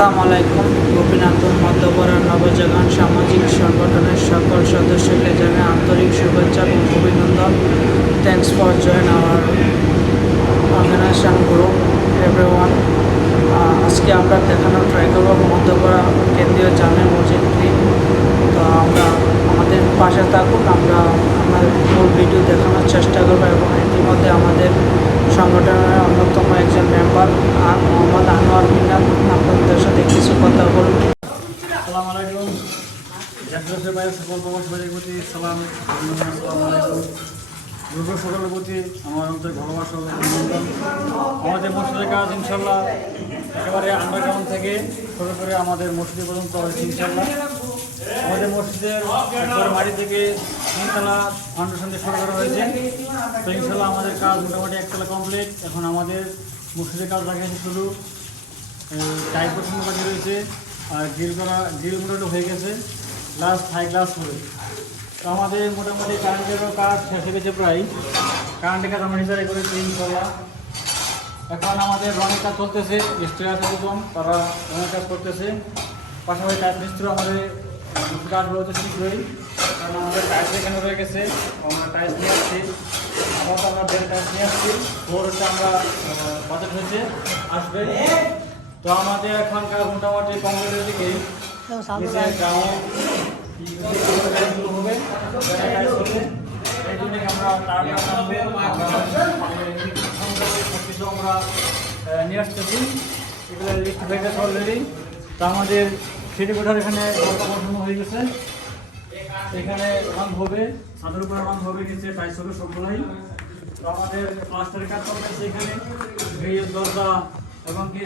আসসালামু আলাইকুম। গোপীনাথপুর মধ্যপাড়া নবজাগরণ সামাজিক সংগঠনের সকল সদস্যকে জানাই আন্তরিক শুভেচ্ছা এবং অভিনন্দন। Thanks for join our organization group everyone. আজকে আমরা দেখানোর ট্রাই করবো মধ্যপাড়া কেন্দ্রীয় জামে মসজিদটি। তো আমরা আমাদের পাশে থাকুন, আমরা আমাদের মূল ভিডিও দেখানোর চেষ্টা করবো এবং ইতিমধ্যে আমাদের সংগঠনের অন্যতম একজন মেম্বার মোহাম্মদ আনোয়ার মিনার আপনাদের সাথে কিছু কথা বলুন। আসসালামু আলাইকুম। দেশের বাইরে সকল প্রবাসীদের প্রতি সালাম। আসসালামু আলাইকুম। দুর্গ সকলের প্রতি আমার অন্তর ভালোবাসা ও অভিনন্দন। আমাদের মসজিদের কাজ ইনশাল্লাহ একেবারে আন্ডারগ্রাউন্ড থেকে শুরু করে আমাদের মসজিদে পর্যন্ত হয়েছে ইনশাল্লাহ। আমাদের মসজিদের একবারে মাটি থেকে 3তলা ফাউন্ডেশন দিয়ে শুরু করা হয়েছে। তো ইনশাল্লাহ আমাদের কাজ মোটামুটি 1তলা কমপ্লিট। এখন আমাদের মসজিদের কাজ রাখা শুধু টাইপ পছন্দ বাকি রয়েছে, আর গ্রিল মোটামুটি হয়ে গেছে, লাস্ট হাই গ্লাস হবে। তো আমাদের মোটামুটি কারেন্টেরও কাজ শেষ হয়ে গেছে প্রায়। কারেন্টের কাজ আমরা হিসাবে করেছি ইনশাল্লাহ। এখন আমাদের রঙের কাজ চলতেছে, মিস্ত্রি আছে দুজন, তারা রঙের কাজ করতেছে। পাশাপাশি টাইপ মিস্ত্রি আমাদের কাজগুলো হচ্ছে শীঘ্রই, কারণ আমাদের টাইলস এখানে রয়ে গেছে। আমরা টাইলস নিয়ে আসছি, আমরা টাইলস নিয়ে আসছি। ফ্লোর হচ্ছে আমরা বাজেট হয়েছে আসবে। তো আমাদের এখনকার মোটামুটি কমপ্লিটের দিকে হবে। এই জন্য আমরা নিয়ে আসতেছি, এগুলো লিস্ট হয়ে গেছে অলরেডি। তো আমাদের সিঁড়ি কোঠার এখানে বসানো হয়ে গেছে, এখানে রং হবে, ছাদের উপরে রং হবে, নিচে টাইলস হবে সবগুলোই। তো আমাদের প্লাস্টারের কাজ চলতেছে, এখানে গ্রিল দরজা এবং কি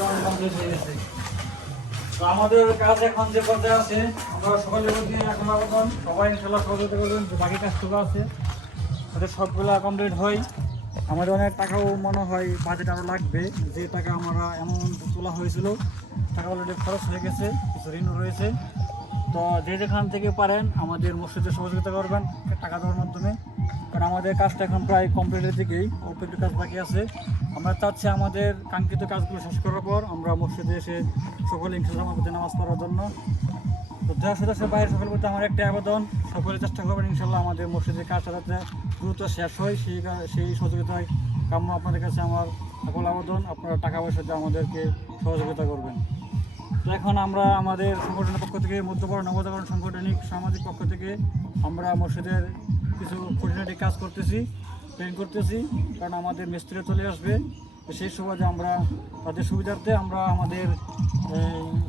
রং কমপ্লিট হয়ে গেছে। তো আমাদের কাজ এখন যে পর্যায়ে আছে, আমরা সকলের মধ্যে এখন আবেদন সবাই ইনশাল্লাহ সহযোগিতা করবেন। যে বাকি কাজটুকু আছে তাদের সবগুলো কমপ্লিট হয়। আমাদের অনেক টাকাও মনে হয় বাজেট আরও লাগবে। যে টাকা আমরা অ্যামাউন্ট তোলা হয়েছিল টাকা অলরেডি খরচ হয়ে গেছে, কিছু ঋণও রয়েছে। তো যে যেখান থেকে পারেন আমাদের মসজিদে সহযোগিতা করবেন টাকা দেওয়ার মাধ্যমে, কারণ আমাদের কাজটা এখন প্রায় কমপ্লিটের দিকেই, অল্প একটু কাজ বাকি আছে। আমরা চাচ্ছি আমাদের কাঙ্ক্ষিত কাজগুলো শেষ করার পর আমরা মসজিদে এসে সকলে ইনশাআল্লাহ মধ্যে নামাজ পড়ার জন্য। তো যারা সদস্যের বাইরে সকল বলতে আমার একটা আবেদন, সকলে চেষ্টা করবেন ইনশাল্লাহ আমাদের মসজিদের কাজ যাতে দ্রুত শেষ হয়, সেই সহযোগিতায় কাম্য আপনাদের কাছে আমার সকল আবেদন। আপনারা টাকা পয়সা দিয়ে আমাদেরকে সহযোগিতা করবেন। তো এখন আমরা আমাদের সংগঠনের পক্ষ থেকে মধ্যপাড়া নবজাগরণ সাংগঠনিক সামাজিক পক্ষ থেকে আমরা মসজিদের কিছু খুঁটিনাটি কাজ করতেছি, ট্রেন করতেছি, কারণ আমাদের মিস্ত্রি চলে আসবে। সেই সুবাদে আমরা তাদের সুবিধার্থে আমরা আমাদের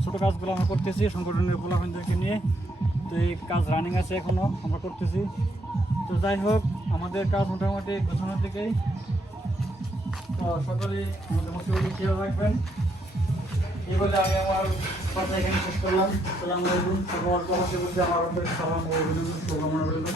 ছোটো কাজগুলো আমরা করতেছি সংগঠনের পোলাপানদেরকে নিয়ে। তো এই কাজ রানিং আছে, এখনও আমরা করতেছি। তো যাই হোক, আমাদের কাজ মোটামুটি গোছানোর দিকেই। তো সকলেই আমাদের মসজিদে খেয়াল রাখবেন। এই বলে আমি আমার কথা এখানে শেষ করলাম। আসসালামু আলাইকুম। সকল প্রবাসী বলতে আমার সালাম ও অভিনন্দন শুভকামনা রইল।